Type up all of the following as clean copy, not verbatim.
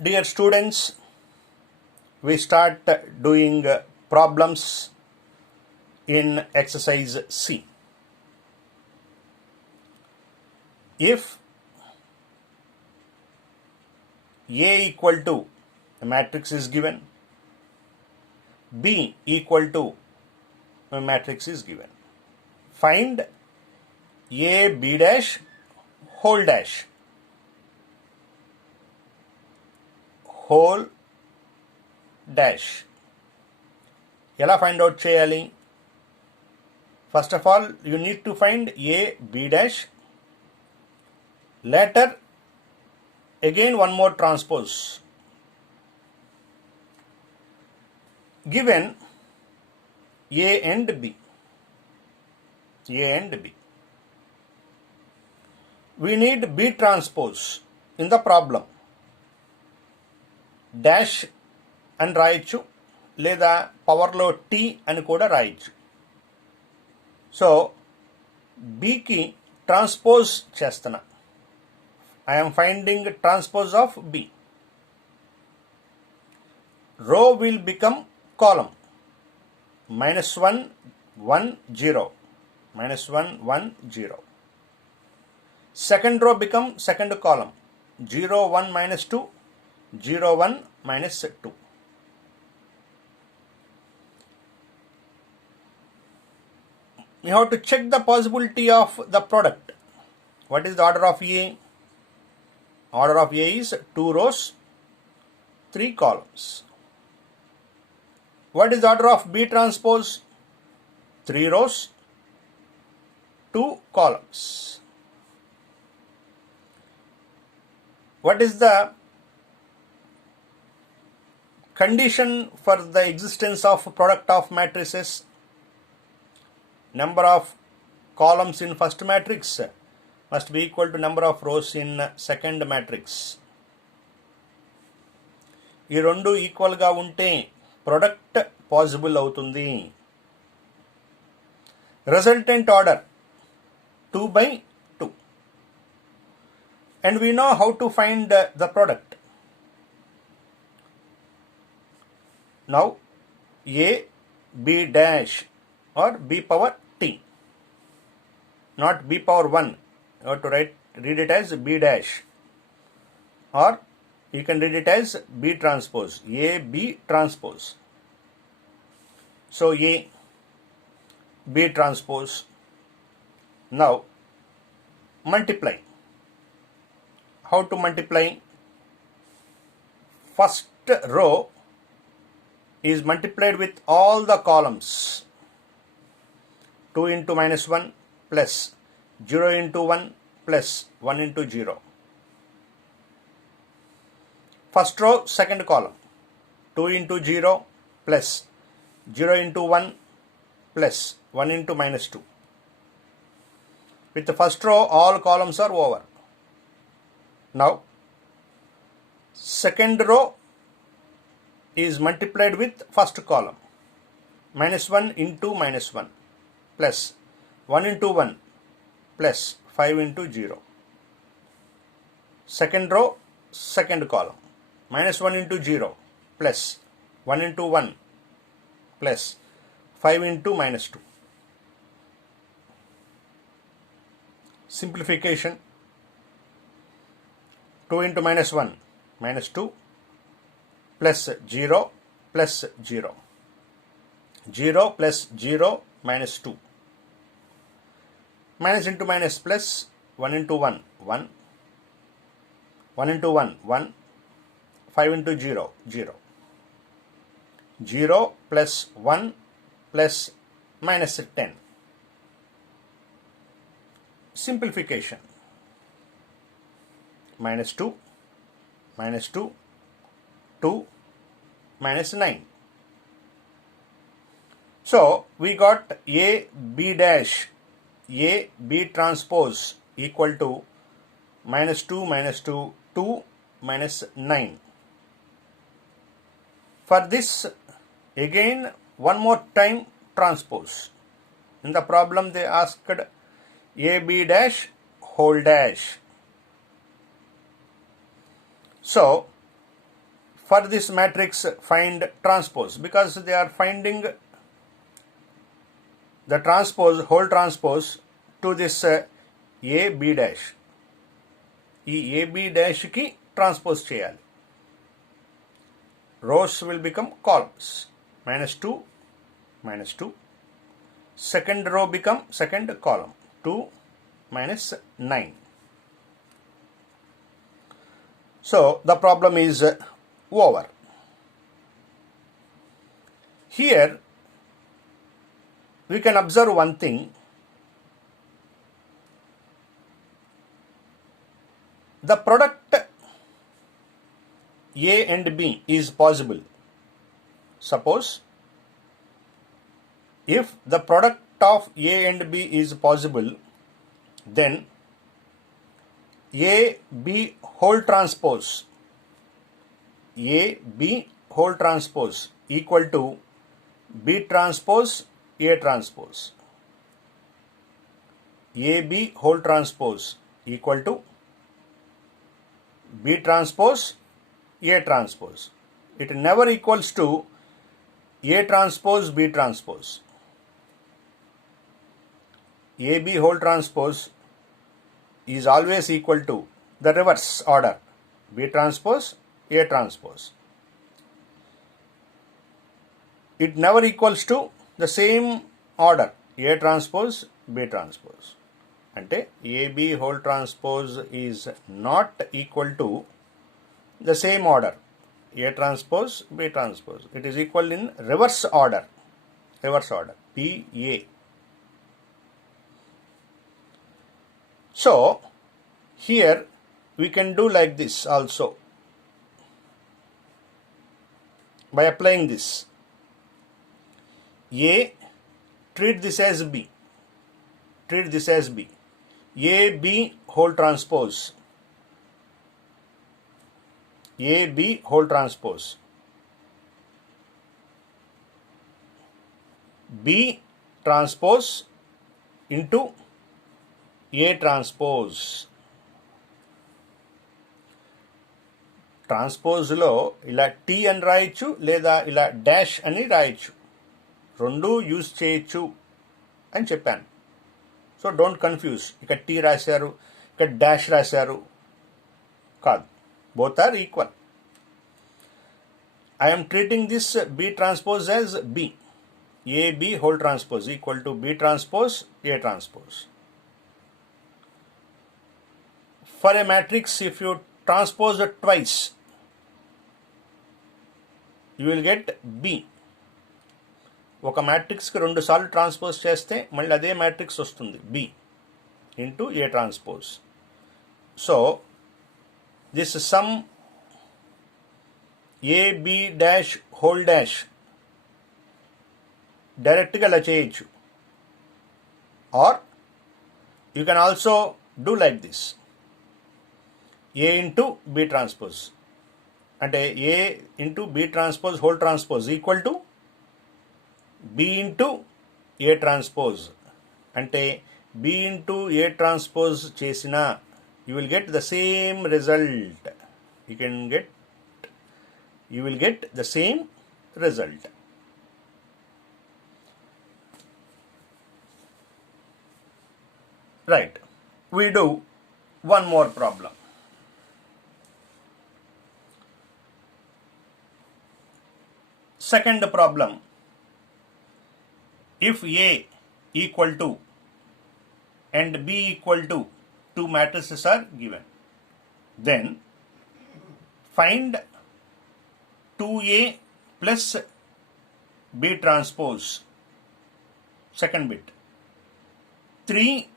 Dear students, we start doing problems in exercise C. If A equal to a matrix is given, B equal to a matrix is given. Find A, B dash, whole dash. Whole dash. ఎలా find out చేయాలి? First of all you need to find A B dash. Later again one more transpose. Given A and B. A and B. We need B transpose in the problem. Dash అని రాయొచ్చు, లేదా పవర్లో T అని కూడా రాయొచ్చు. So బికి transpose చేస్తున్నా. I'm finding transpose of B. Row will become column. -1 1 0 -1 1 0. Second row become second column. 0 1 -2 0 1 -2. You have to check the possibility of the product. What is the order of A? Order of A is 2 rows, 3 columns. What is the order of B transpose? 3 rows, 2 columns. What is the condition for the existence of product of matrices? Number of columns in first matrix must be equal to number of rows in second matrix. ఈ రెండు ఈక్వల్గా ఉంటే product possible అవుతుంది. Resultant order 2/2. And we know how to find the product. Now A, B dash or B power T, not B power 1. You have to read it as B dash, or you can read it as B transpose, A B transpose. So A B transpose. Now multiply. How to multiply? First row is multiplied with all the columns. 2 into -1 plus 0 into 1 plus 1 into 0. First row, second column. 2 into 0 plus 0 into 1 plus 1 into -2. With the first row, all columns are over. Now, second row is multiplied with first column. -1 into -1 plus 1 into 1 plus 5 into 0. Second row, second column. -1 into 0 plus 1 into 1 plus 5 into -2. Simplification. 2 into -1 -2 plus 0 plus 0. 0 plus 0 -2. Minus into minus plus 1 into 1 1. 1 into 1 1. 5 into 0 0. 0 plus 1 plus -10. Simplification. -2 -2 2 -9. So we got A B dash, A B transpose equal to -2 -2 2 -9. For this, again one more time transpose. In the problem they asked A B dash whole dash. So for this matrix find transpose, because they are finding the transpose, whole transpose to this a b dash. ఈ a b dash కి transpose చేయాలి. Rows will become columns. -2, -2. Second row become second column. 2 minus 9. So the problem is over. Here we can observe one thing. The product A and B is possible. Suppose if the product of A and B is possible, then A B whole transpose equal to B transpose A transpose. A B whole transpose equal to B transpose A transpose. It never equals to A transpose B transpose. A B whole transpose is always equal to the reverse order, B transpose A transpose. It never equals to the same order, A transpose B transpose. Ante AB whole transpose is not equal to the same order, A transpose B transpose. It is equal in reverse order, PA. So here we can do like this also. By applying this, A, treat this as B. AB whole transpose. AB whole transpose. B transpose into A transpose. ట్రాన్స్పోజ్లో ఇలా tea అని రాయొచ్చు, లేదా ఇలా dash అని రాయొచ్చు. రెండు use చేయొచ్చు అని చెప్పాను. So don't confuse. ఇక్కడ టీ రాశారు, ఇక్కడ డాష్ రాశారు, కాదు. Both are equal. I'm treating this B transpose as B. AB whole transpose equal to B transpose A transpose. For a matrix, if you transpose it twice, you will get B. ఒక మ్యాట్రిక్స్కి 2 సార్లు transpose చేస్తే మళ్ళీ అదే matrix వస్తుంది, B into A transpose. So this sum AB dash whole dash డైరెక్ట్గా ఇలా చేయొచ్చు. Or you can also do like this, A into B transpose. అంటే A into B transpose whole transpose equal to B into A transpose. అంటే B into A transpose చేసిన you will get the same result. You will get the same result. Right. We do one more problem. Second problem. If A equal to and B equal to two matrices are given, then find 2A plus B transpose. Second bit, 3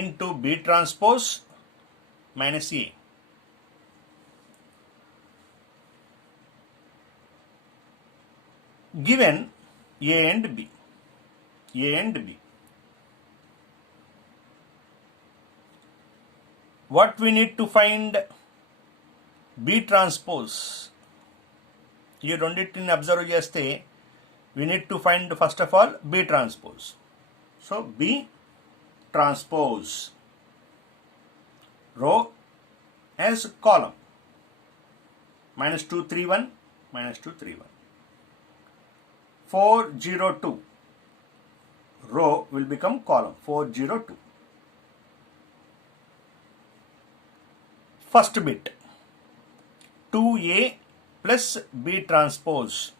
into B transpose minus A. Given A and B. What we need to find? B transpose. ఈ రెండింటిని observe చేస్తే we need to find first of all B transpose. So B transpose, row as column. minus 2, 3, 1, minus 2, 3, 1. 4, 0, 2. Row will become column. 4, 0, 2. First bit, 2A plus B transpose.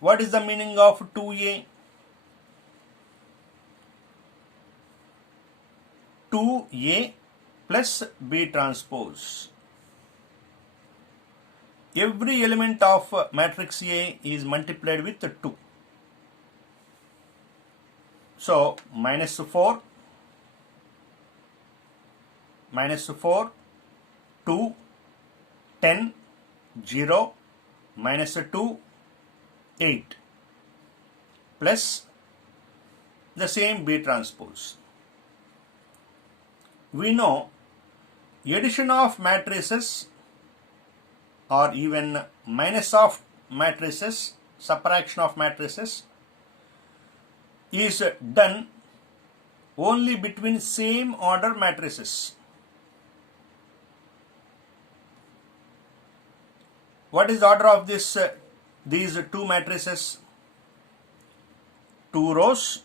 What is the meaning of 2A? 2A plus B transpose. Every element of matrix A is multiplied with 2. So, minus 4, 2, 10, 0, minus 2, 8, plus the same B transpose. We know addition of matrices or even minus of matrices, subtraction of matrices is done only between same order matrices. What is the order of these two matrices? 2 rows.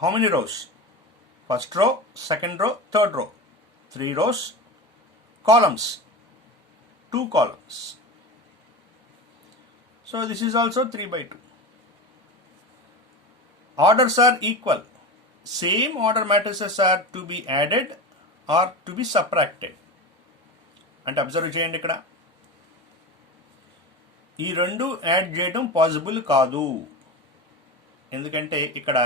How many rows? First row, second row, third row. 3 rows. Columns. 2 columns. So this is also 3 by 2. Orders are equal. Same order matrices are to be added or to be subtracted. అంటే observe చేయండి, ఇక్కడ ఈ రెండు add చేయడం possible కాదు. ఎందుకంటే ఇక్కడ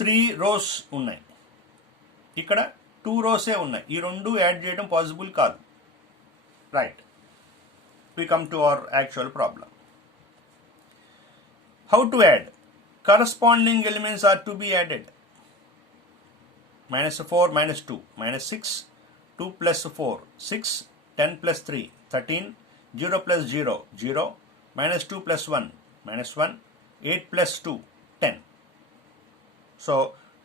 3 rows ఉన్నాయి, ఇక్కడ 2 rows ఉన్నాయి. ఈ రెండు యాడ్ చేయడం పాసిబుల్ కాదు. Right, we come to our actual problem. How to add? Corresponding elements are to be added. Minus 4, minus 2, minus 6, 2 plus 4, 6, 10 plus 3, 13, 0 plus 0, 0, minus 2 plus 1, minus 1, 8 plus 2, 10. So,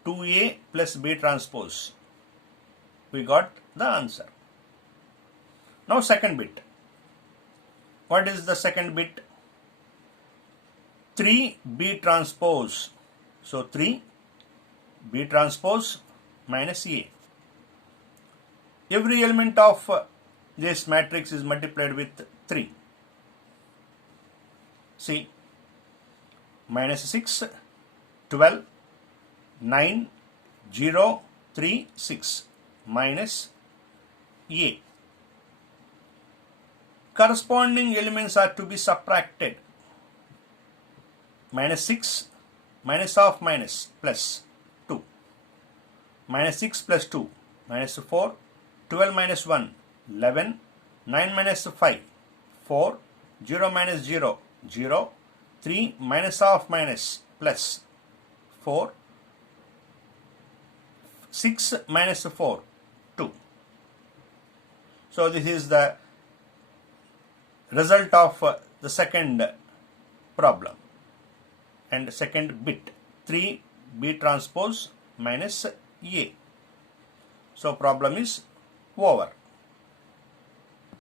2A plus B transpose. We got the answer. Now, second bit. What is the second bit? 3B transpose. So, 3B transpose minus A. Every element of this matrix is multiplied with 3. See, minus 6, 12, 9, 0, 3, 6 minus A. Corresponding elements are to be subtracted. Minus 6, minus of minus, plus 2. Minus 6 plus 2, minus 4, 12 minus 1, 11, 9 minus 5, 4, 0 minus 0, 0, 3 minus of minus, plus 4, 6 minus 4, 2. So this is the result of the second problem and second bit, 3B transpose minus A. So problem is over.